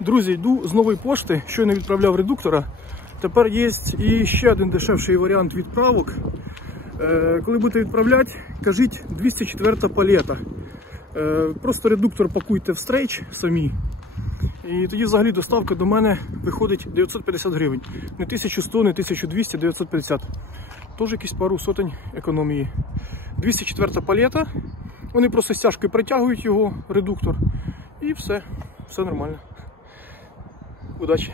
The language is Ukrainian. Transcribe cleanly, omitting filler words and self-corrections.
Друзі, йду з нової пошти, щойно відправляв редуктора. Тепер є і ще один дешевший варіант відправок. Коли будете відправляти, кажіть 204 палета. Просто редуктор пакуйте в стрейч самі. І тоді взагалі доставка до мене виходить 950 гривень. Не 1100, не 1200, 950. Тож якісь пару сотень економії. 204 палета. Вони просто стяжкою притягують його, редуктор. І все нормально. Удачі!